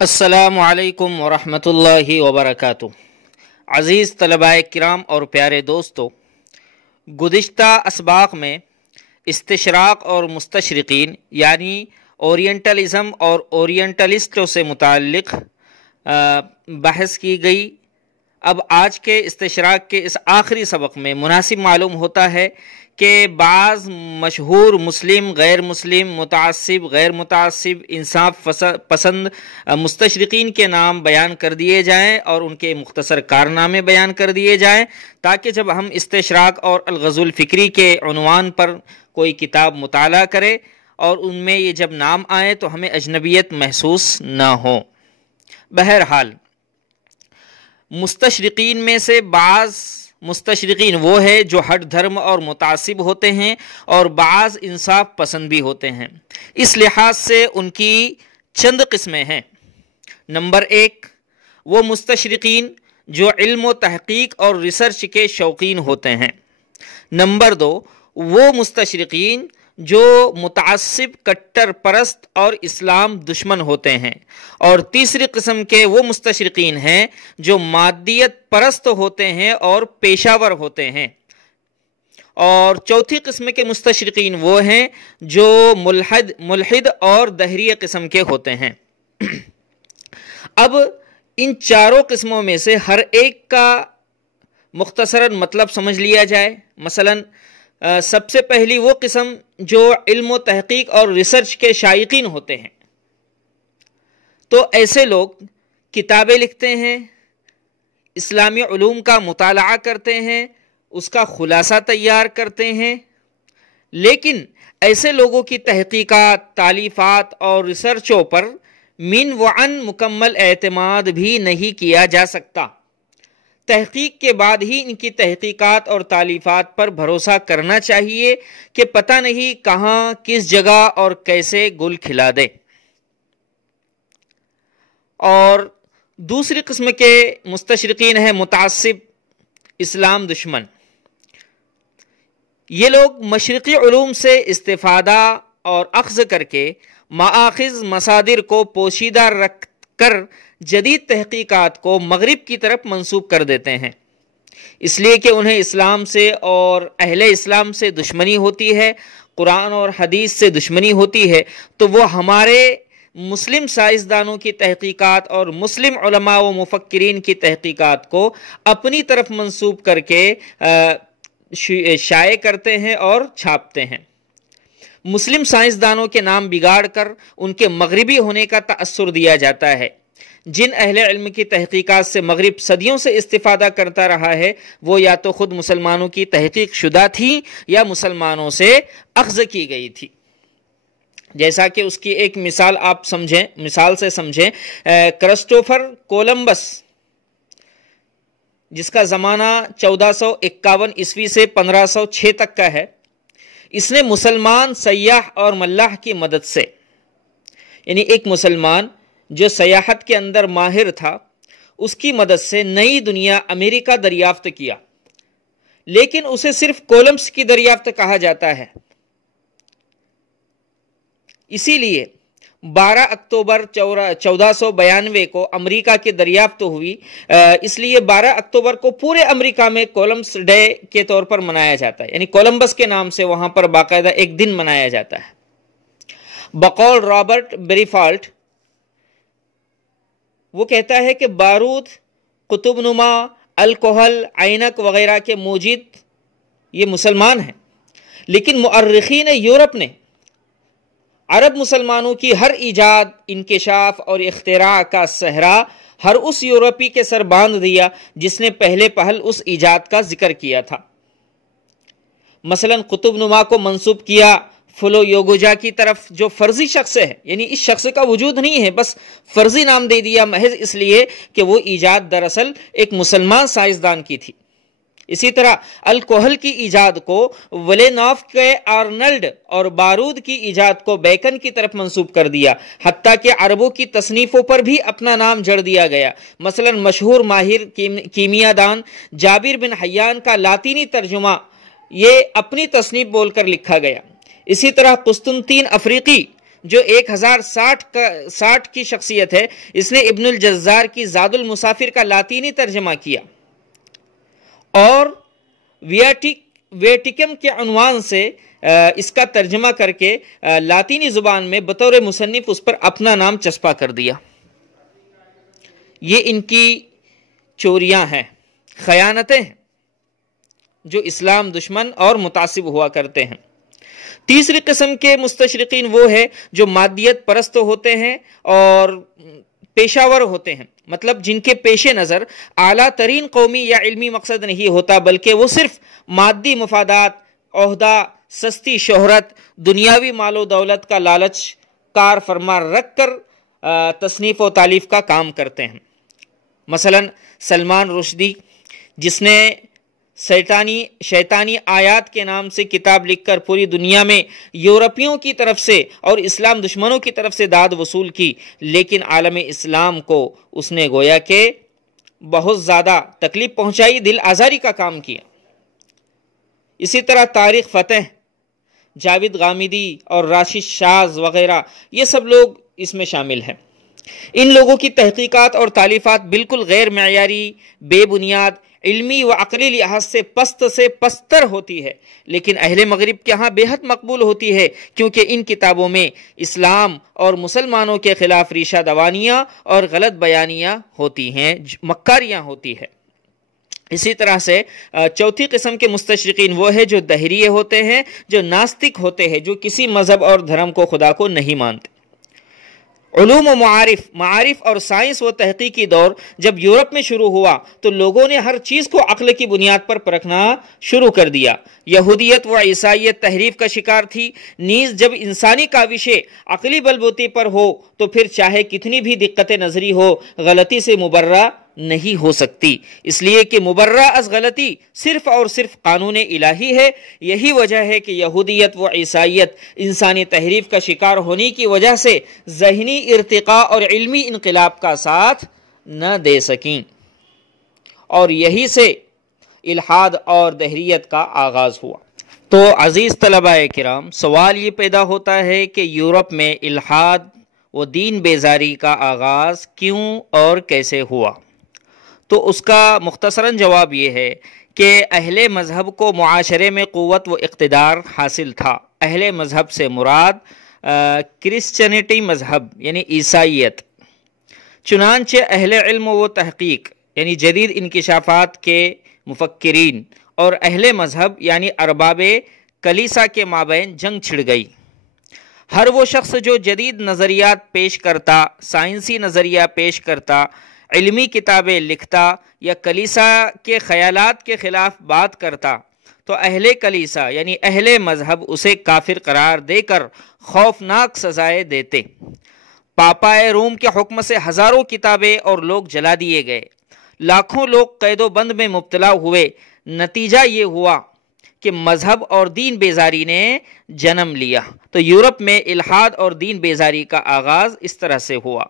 السلام علیکم ورحمۃ اللہ وبرکاتہ۔ عزیز طلباء کرام اور پیارے دوستو، گزشتہ اسباق میں استشراق اور مستشرقین یعنی اورینٹلزم اور اورینٹلسٹوں سے متعلق بحث کی گئی۔ اب آج کے استشراق کے اس آخری سبق میں مناسب معلوم ہوتا ہے کہ بعض مشہور مسلم، غیر مسلم، متعصب، غیر متعصب، انصاف پسند مستشرقین کے نام بیان کر دیے جائیں اور ان کے مختصر کارنامے بیان کر دیے جائیں، تاکہ جب ہم استشراق اور الغزو الفکری کے عنوان پر کوئی کتاب مطالعہ کرے اور ان میں یہ جب نام آئے تو ہمیں اجنبیت محسوس نہ ہو۔ بہرحال مستشرقین میں سے بعض مستشرقین وہ ہے جو ہٹ دھرم اور متعصب ہوتے ہیں اور بعض انصاف پسند بھی ہوتے ہیں۔ اس لحاظ سے ان کی چند قسمیں ہیں۔ نمبر 1، وہ مستشرقین جو علم و تحقیق اور ریسرچ کے شوقین ہوتے ہیں۔ نمبر 2، وہ مستشرقین جو متعصب، کٹر پرست اور اسلام دشمن ہوتے ہیں۔ اور تیسری قسم کے وہ مستشرقین ہیں جو مادیت پرست ہوتے ہیں اور پیشہ ور ہوتے ہیں۔ اور چوتھی قسم کے مستشرقین وہ ہیں جو ملحد اور دہریہ قسم کے ہوتے ہیں۔ اب ان چاروں قسموں میں سے ہر ایک کا مختصراً مطلب سمجھ لیا جائے۔ مثلاً سب سے پہلی وہ قسم جو علم و تحقیق اور ریسرچ کے شائقین ہوتے ہیں، تو ایسے لوگ کتابیں لکھتے ہیں، اسلامی علوم کا مطالعہ کرتے ہیں، اس کا خلاصہ تیار کرتے ہیں، لیکن ایسے لوگوں کی تحقیقات، تالیفات اور ریسرچوں پر من وعن مکمل اعتماد بھی نہیں کیا جا سکتا۔ تحقیق کے بعد ہی ان کی تحقیقات اور تالیفات پر بھروسہ کرنا چاہیے کہ پتہ نہیں کہاں، کس جگہ اور کیسے گل کھلا دے۔ اور دوسری قسم کے مستشرقین ہیں متعصب، اسلام دشمن۔ یہ لوگ مشرقی علوم سے استفادہ اور اخذ کر کے مآخذ مصادر کو پوشیدہ رکھ کر جدید تحقیقات کو مغرب کی طرف منسوب کر دیتے ہیں، اس لیے کہ انہیں اسلام سے اور اہل اسلام سے دشمنی ہوتی ہے، قرآن اور حدیث سے دشمنی ہوتی ہے، تو وہ ہمارے مسلم سائنسدانوں کی تحقیقات اور مسلم علماء و مفکرین کی تحقیقات کو اپنی طرف منسوب کر کے شائع کرتے ہیں اور چھاپتے ہیں۔ مسلم سائنسدانوں کے نام بگاڑ کر ان کے مغربی ہونے کا تأثر دیا جاتا ہے۔ جن اہل علم کی تحقیقات سے مغرب صدیوں سے استفادہ کرتا رہا ہے، وہ یا تو خود مسلمانوں کی تحقیق شدہ تھی یا مسلمانوں سے اخذ کی گئی تھی۔ جیسا کہ اس کی ایک مثال آپ مثال سے سمجھیں، کرسٹوفر کولمبس، جس کا زمانہ 1451 عیسوی سے 1506 تک کا ہے، اس نے مسلمان سیاح اور ملاح کی مدد سے، یعنی ایک مسلمان جو سیاحت کے اندر ماہر تھا، اس کی مدد سے نئی دنیا امریکہ دریافت کیا، لیکن اسے صرف کولمبس کی دریافت کہا جاتا ہے۔ اسی لیے 12 اکتوبر 1492 کو امریکہ کی دریافت ہوئی، اس لیے 12 اکتوبر کو پورے امریکہ میں کولمبس ڈے کے طور پر منایا جاتا ہے، یعنی کولمبس کے نام سے وہاں پر باقاعدہ ایک دن منایا جاتا ہے۔ بقول رابرٹ بریفالٹ، وہ کہتا ہے کہ بارود، قطب نما، الکحل، عینک وغیرہ کے موجد یہ مسلمان ہیں، لیکن مؤرخین یورپ نے عرب مسلمانوں کی ہر ایجاد، انکشاف اور اختراع کا صحرا ہر اس یورپی کے سر باندھ دیا جس نے پہلے پہل اس ایجاد کا ذکر کیا تھا۔ مثلا قطب نما کو منسوب کیا فلو یوگوجا کی طرف، جو فرضی شخص ہے، یعنی اس شخص کا وجود نہیں ہے، بس فرضی نام دے دیا محض اس لیے کہ وہ ایجاد دراصل ایک مسلمان سائنسدان کی تھی۔ اسی طرح الکوہل کی ایجاد کو ولیناف کے آرنلڈ اور بارود کی ایجاد کو بیکن کی طرف منسوب کر دیا، حتیٰ کہ عربوں کی تصنیفوں پر بھی اپنا نام جڑ دیا گیا۔ مثلا مشہور ماہر کیمیا دان جابر بن حیان کا لاطینی ترجمہ یہ اپنی تصنیف بول کر لکھا گیا۔ اسی طرح قسطنطین افریقی جو 1060 کی شخصیت ہے، اس نے ابن الجزار کی زاد المسافر کا لاطینی ترجمہ کیا اور ویٹیکم کے عنوان سے اس کا ترجمہ کر کے لاطینی زبان میں بطور مصنف اس پر اپنا نام چسپا کر دیا۔ یہ ان کی چوریاں ہیں، خیانتیں ہیں جو اسلام دشمن اور متعصب ہوا کرتے ہیں۔ تیسری قسم کے مستشرقین وہ ہے جو مادیت پرست ہوتے ہیں اور پیشہ ور ہوتے ہیں، مطلب جن کے پیش نظر اعلیٰ ترین قومی یا علمی مقصد نہیں ہوتا، بلکہ وہ صرف مادی مفادات، عہدہ، سستی شہرت، دنیاوی مال و دولت کا لالچ کار فرما رکھ کر تصنیف و تالیف کا کام کرتے ہیں۔ مثلا سلمان رشدی جس نے شیطانی آیات کے نام سے کتاب لکھ کر پوری دنیا میں یورپیوں کی طرف سے اور اسلام دشمنوں کی طرف سے داد وصول کی، لیکن عالم اسلام کو اس نے گویا کہ بہت زیادہ تکلیف پہنچائی، دل آزاری کا کام کیا۔ اسی طرح طارق فتح، جاوید غامدی اور راشد شاز وغیرہ یہ سب لوگ اس میں شامل ہیں۔ ان لوگوں کی تحقیقات اور تالیفات بالکل غیر معیاری، بے بنیاد، علمی و عقلی لحاظ سے پست سے پستر ہوتی ہے، لیکن اہل مغرب کے ہاں بے حد مقبول ہوتی ہے، کیونکہ ان کتابوں میں اسلام اور مسلمانوں کے خلاف ریشہ دوانیاں اور غلط بیانیاں ہوتی ہیں، مکاریاں ہوتی ہے۔ اسی طرح سے چوتھی قسم کے مستشرقین وہ ہے جو دہریے ہوتے ہیں، جو ناستک ہوتے ہیں، جو کسی مذہب اور دھرم کو خدا کو نہیں مانتے۔ علوم و معارف اور سائنس و تحقیقی دور جب یورپ میں شروع ہوا تو لوگوں نے ہر چیز کو عقل کی بنیاد پر پرکھنا شروع کر دیا۔ یہودیت و عیسائیت تحریف کا شکار تھی، نیز جب انسانی کاوشیں عقلی بلبوتی پر ہو تو پھر چاہے کتنی بھی دقت نظری ہو غلطی سے مبرہ نہیں ہو سکتی، اس لیے کہ مبرہ از غلطی صرف اور صرف قانون الہی ہے۔ یہی وجہ ہے کہ یہودیت و عیسائیت انسانی تحریف کا شکار ہونے کی وجہ سے ذہنی ارتقاء اور علمی انقلاب کا ساتھ نہ دے سکیں، اور یہی سے الحاد اور دہریت کا آغاز ہوا۔ تو عزیز طلباء کرام، سوال یہ پیدا ہوتا ہے کہ یورپ میں الحاد و دین بیزاری کا آغاز کیوں اور کیسے ہوا؟ تو اس کا مختصراً جواب یہ ہے کہ اہل مذہب کو معاشرے میں قوت و اقتدار حاصل تھا۔ اہل مذہب سے مراد کرسچینٹی مذہب یعنی عیسائیت، چنانچہ اہل علم و تحقیق یعنی جدید انکشافات کے مفکرین اور اہل مذہب یعنی ارباب کلیسا کے مابین جنگ چھڑ گئی۔ ہر وہ شخص جو جدید نظریات پیش کرتا، سائنسی نظریہ پیش کرتا، علمی کتابیں لکھتا یا کلیسا کے خیالات کے خلاف بات کرتا تو اہل کلیسا یعنی اہل مذہب اسے کافر قرار دے کر خوفناک سزائیں دیتے۔ پاپائے روم کے حکم سے ہزاروں کتابیں اور لوگ جلا دیے گئے، لاکھوں لوگ قید و بند میں مبتلا ہوئے۔ نتیجہ یہ ہوا کہ مذہب اور دین بیزاری نے جنم لیا۔ تو یورپ میں الحاد اور دین بیزاری کا آغاز اس طرح سے ہوا۔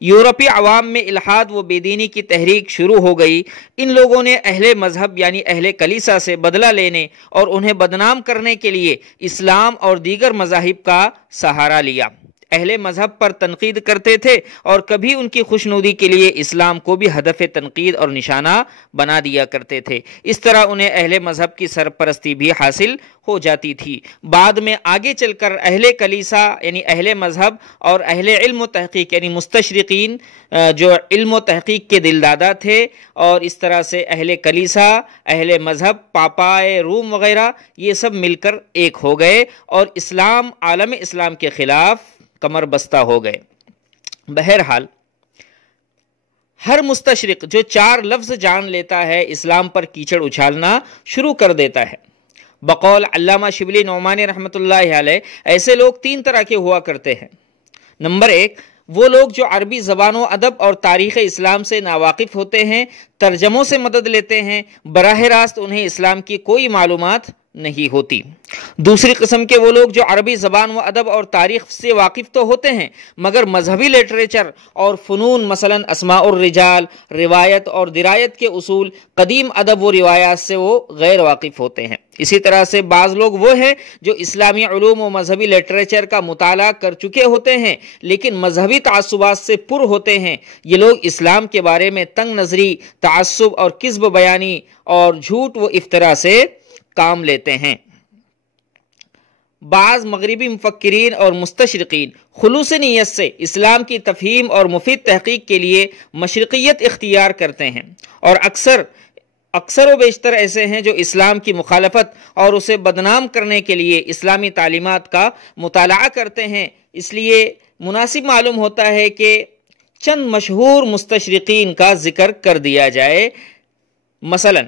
یورپی عوام میں الحاد و بے دینی کی تحریک شروع ہو گئی۔ ان لوگوں نے اہل مذہب یعنی اہل کلیسا سے بدلہ لینے اور انہیں بدنام کرنے کے لیے اسلام اور دیگر مذاہب کا سہارا لیا۔ اہل مذہب پر تنقید کرتے تھے اور کبھی ان کی خوشنودی کے لیے اسلام کو بھی ہدف تنقید اور نشانہ بنا دیا کرتے تھے۔ اس طرح انہیں اہل مذہب کی سرپرستی بھی حاصل ہو جاتی تھی۔ بعد میں آگے چل کر اہل کلیسا یعنی اہل مذہب اور اہل علم و تحقیق یعنی مستشرقین جو علم و تحقیق کے دلدادہ تھے، اور اس طرح سے اہل کلیسا، اہل مذہب، پاپائے روم وغیرہ یہ سب مل کر ایک ہو گئے اور اسلام، عالم اسلام کے خلاف کمر بستہ ہو گئے۔ بہرحال ہر مستشرق جو چار لفظ جان لیتا ہے اسلام پر کیچڑ اچھالنا شروع کر دیتا ہے۔ بقول علامہ شبلی نعمانی رحمۃ اللہ علیہ ایسے لوگ تین طرح کے ہوا کرتے ہیں۔ نمبر ایک، وہ لوگ جو عربی زبان و ادب اور تاریخ اسلام سے ناواقف ہوتے ہیں ترجموں سے مدد لیتے ہیں، براہ راست انہیں اسلام کی کوئی معلومات نہیں ہوتی۔ دوسری قسم کے وہ لوگ جو عربی زبان و ادب اور تاریخ سے واقف تو ہوتے ہیں مگر مذہبی لٹریچر اور فنون مثلا اسماء الرجال، روایت اور درایت کے اصول، قدیم ادب و روایات سے وہ غیر واقف ہوتے ہیں۔ اسی طرح سے بعض لوگ وہ ہیں جو اسلامی علوم و مذہبی لٹریچر کا مطالعہ کر چکے ہوتے ہیں لیکن مذہبی تعصبات سے پر ہوتے ہیں۔ یہ لوگ اسلام کے بارے میں تنگ نظری، تعصب اور کذب بیانی اور جھوٹ و افطرا سے کام لیتے ہیں۔ بعض مغربی مفکرین اور مستشرقین خلوص نیت سے اسلام کی تفہیم اور مفید تحقیق کے لیے مشرقیت اختیار کرتے ہیں، اور اکثر و بیشتر ایسے ہیں جو اسلام کی مخالفت اور اسے بدنام کرنے کے لیے اسلامی تعلیمات کا مطالعہ کرتے ہیں۔ اس لیے مناسب معلوم ہوتا ہے کہ چند مشہور مستشرقین کا ذکر کر دیا جائے، مثلا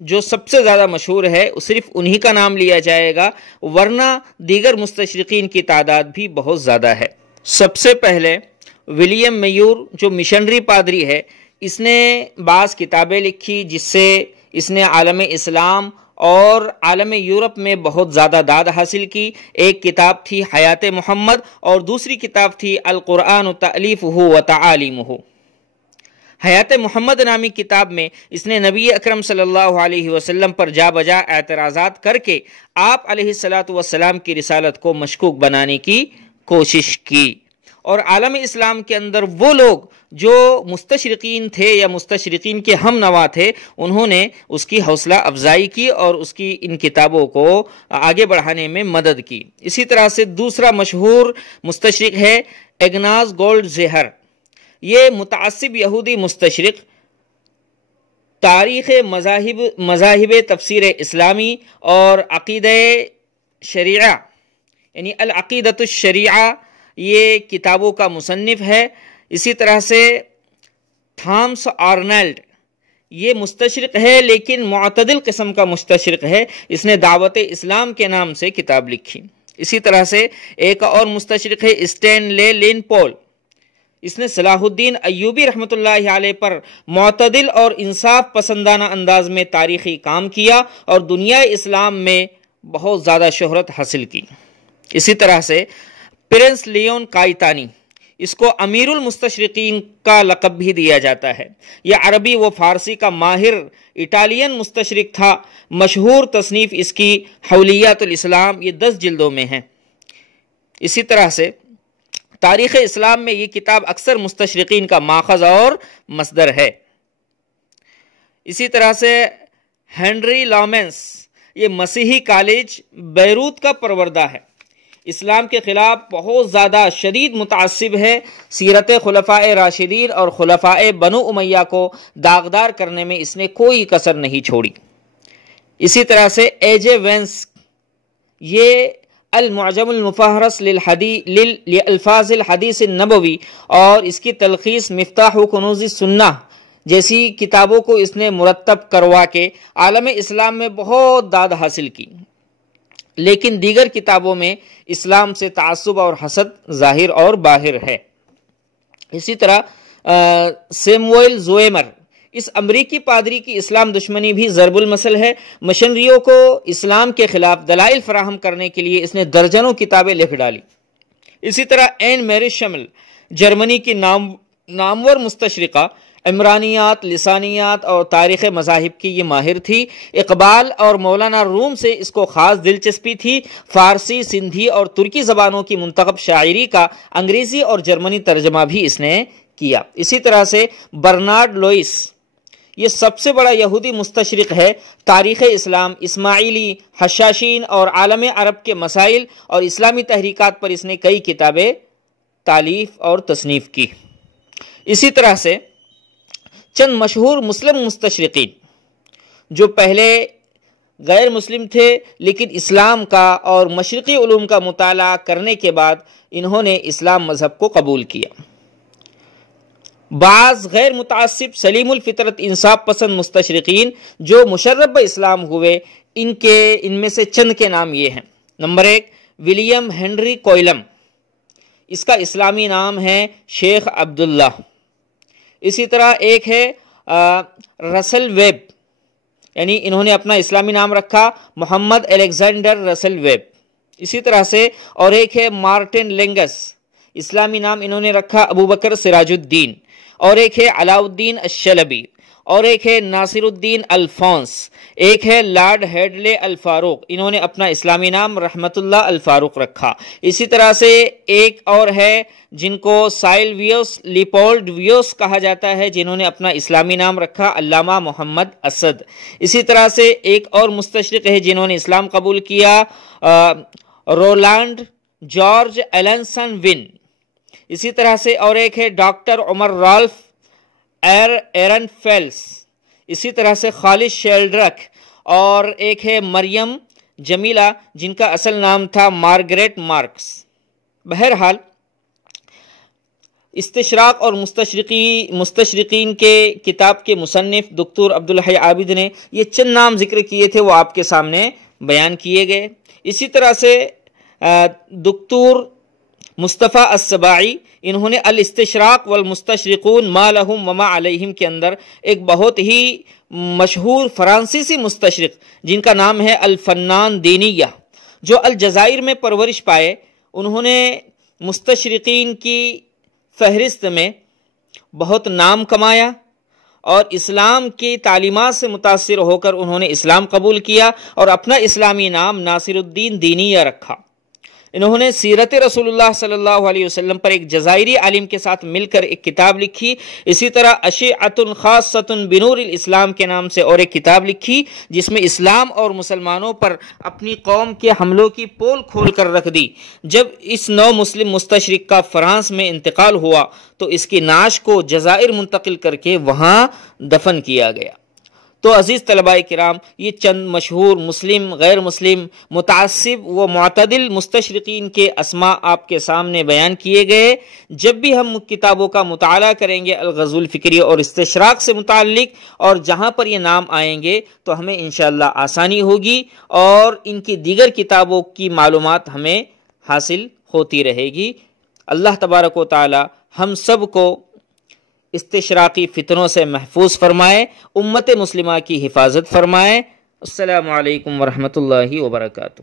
جو سب سے زیادہ مشہور ہے صرف انہی کا نام لیا جائے گا، ورنہ دیگر مستشرقین کی تعداد بھی بہت زیادہ ہے۔ سب سے پہلے ولیم میور جو مشنری پادری ہے، اس نے بعض کتابیں لکھی جس سے اس نے عالم اسلام اور عالم یورپ میں بہت زیادہ داد حاصل کی۔ ایک کتاب تھی حیات محمد اور دوسری کتاب تھی القرآن تألیفہ و تعالیمہ۔ حیات محمد نامی کتاب میں اس نے نبی اکرم صلی اللہ علیہ وسلم پر جا بجا اعتراضات کر کے آپ علیہ السلام کی رسالت کو مشکوک بنانے کی کوشش کی، اور عالم اسلام کے اندر وہ لوگ جو مستشرقین تھے یا مستشرقین کے ہم نوا تھے انہوں نے اس کی حوصلہ افزائی کی اور اس کی ان کتابوں کو آگے بڑھانے میں مدد کی۔ اسی طرح سے دوسرا مشہور مستشرق ہے اگناز گولڈ زہر۔ یہ متعصب یہودی مستشرق تاریخ مذاہب تفسیر اسلامی اور عقیدہ شریعہ یعنی العقیدۃ الشریعہ یہ کتابوں کا مصنف ہے۔ اسی طرح سے تھامس آرنلڈ یہ مستشرق ہے لیکن معتدل قسم کا مستشرق ہے، اس نے دعوت اسلام کے نام سے کتاب لکھی۔ اسی طرح سے ایک اور مستشرق ہے اسٹینلے لین پول، اس نے صلاح الدین ایوبی رحمۃ اللہ علیہ پر معتدل اور انصاف پسندانہ انداز میں تاریخی کام کیا اور دنیا اسلام میں بہت زیادہ شہرت حاصل کی۔ اسی طرح سے پرنس لیون کائتانی، اس کو امیر المستشرقین کا لقب بھی دیا جاتا ہے۔ یہ عربی و فارسی کا ماہر اٹالین مستشرق تھا۔ مشہور تصنیف اس کی حولیات الاسلام، یہ 10 جلدوں میں ہے۔ اسی طرح سے تاریخ اسلام میں یہ کتاب اکثر مستشرقین کا ماخذ اور مصدر ہے۔ اسی طرح سے ہنری لامنس یہ مسیحی کالج بیروت کا پروردہ ہے، اسلام کے خلاف بہت زیادہ شدید متعصب ہے، سیرت خلفاء راشدین اور خلفاء بنو امیہ کو داغدار کرنے میں اس نے کوئی کسر نہیں چھوڑی۔ اسی طرح سے اے جے وینس یہ المعجم المفہرس للفاظ الحدیث النبوی اور اس کی تلخیص مفتاح و کنوز السنہ جیسی کتابوں کو اس نے مرتب کروا کے عالم اسلام میں بہت داد حاصل کی، لیکن دیگر کتابوں میں اسلام سے تعصب اور حسد ظاہر اور باہر ہے۔ اسی طرح سیموئل زویمر اس امریکی پادری کی اسلام دشمنی بھی ضرب المثل ہے۔ مشنریوں کو اسلام کے خلاف دلائل فراہم کرنے کے لیے اس نے درجنوں کتابیں لکھ ڈالی۔ اسی طرح این میری شمل جرمنی کی نامور مستشرقہ، عمرانیات، لسانیات اور تاریخ مذاہب کی یہ ماہر تھی۔ اقبال اور مولانا روم سے اس کو خاص دلچسپی تھی۔ فارسی، سندھی اور ترکی زبانوں کی منتخب شاعری کا انگریزی اور جرمنی ترجمہ بھی اس نے کیا۔ اسی طرح سے برنارڈ لوئس یہ سب سے بڑا یہودی مستشرق ہے۔ تاریخ اسلام، اسماعیلی، حشاشین اور عالم عرب کے مسائل اور اسلامی تحریکات پر اس نے کئی کتابیں تالیف اور تصنیف کی۔ اسی طرح سے چند مشہور مسلم مستشرقین جو پہلے غیر مسلم تھے لیکن اسلام کا اور مشرقی علوم کا مطالعہ کرنے کے بعد انہوں نے اسلام مذہب کو قبول کیا۔ بعض غیر متعصب سلیم الفطرت انصاف پسند مستشرقین جو مشرب اسلام ہوئے، ان میں سے چند کے نام یہ ہیں۔ نمبر 1 ولیم ہنری کوئلم، اس کا اسلامی نام ہے شیخ عبداللہ. اسی طرح ایک ہے رسل ویب، یعنی انہوں نے اپنا اسلامی نام رکھا محمد الیگزینڈر رسل ویب. اسی طرح سے اور ایک ہے مارٹن لینگس، اسلامی نام انہوں نے رکھا ابو بکر سراج الدین. اور ایک ہے علاء الدین الشلبی. اور ایک ہے ناصر الدین الفونس. ایک ہے لارڈ ہیڈلے الفاروق، انہوں نے اپنا اسلامی نام رحمت اللہ الفاروق رکھا. اسی طرح سے ایک اور ہے جن کو سائل ویوس لیپولڈ ویوس کہا جاتا ہے، جنہوں نے اپنا اسلامی نام رکھا علامہ محمد اسد. اسی طرح سے ایک اور مستشرق ہے جنہوں نے اسلام قبول کیا، رولانڈ جارج ایلنسن ون. اسی طرح سے اور ایک ہے ڈاکٹر عمر رالف ایرن فیلس. اسی طرح سے خالد شیلڈرک. اور ایک ہے مریم جمیلہ جن کا اصل نام تھا مارگریٹ مارکس. بہرحال استشراق اور مستشرقین کے کتاب کے مصنف دکتور عبدالحی عابد نے یہ چند نام ذکر کیے تھے، وہ آپ کے سامنے بیان کیے گئے. اسی طرح سے دکتور مصطفیٰ السباعی، انہوں نے الاستشراق والمستشرقون ما لهم وما علیہم کے اندر ایک بہت ہی مشہور فرانسیسی مستشرق جن کا نام ہے الفنان دینیہ، جو الجزائر میں پرورش پائے، انہوں نے مستشرقین کی فہرست میں بہت نام کمایا اور اسلام کی تعلیمات سے متاثر ہو کر انہوں نے اسلام قبول کیا اور اپنا اسلامی نام ناصر الدین دینیہ رکھا. انہوں نے سیرت رسول اللہ صلی اللہ علیہ وسلم پر ایک جزائری عالم کے ساتھ مل کر ایک کتاب لکھی. اسی طرح اشیعۃ خاصۃ بنور الاسلام کے نام سے اور ایک کتاب لکھی جس میں اسلام اور مسلمانوں پر اپنی قوم کے حملوں کی پول کھول کر رکھ دی. جب اس نو مسلم مستشرق کا فرانس میں انتقال ہوا تو اس کی نعش کو جزائر منتقل کر کے وہاں دفن کیا گیا. تو عزیز طلباء کرام، یہ چند مشہور مسلم، غیر مسلم، متعصب و معتدل مستشرقین کے اسماء آپ کے سامنے بیان کیے گئے. جب بھی ہم کتابوں کا مطالعہ کریں گے الغزو الفکری اور استشراق سے متعلق، اور جہاں پر یہ نام آئیں گے تو ہمیں انشاءاللہ آسانی ہوگی اور ان کی دیگر کتابوں کی معلومات ہمیں حاصل ہوتی رہے گی. اللہ تبارک و تعالی ہم سب کو استشراقی فتنوں سے محفوظ فرمائے، امت مسلمہ کی حفاظت فرمائے. السلام علیکم ورحمۃ اللہ وبرکاتہ.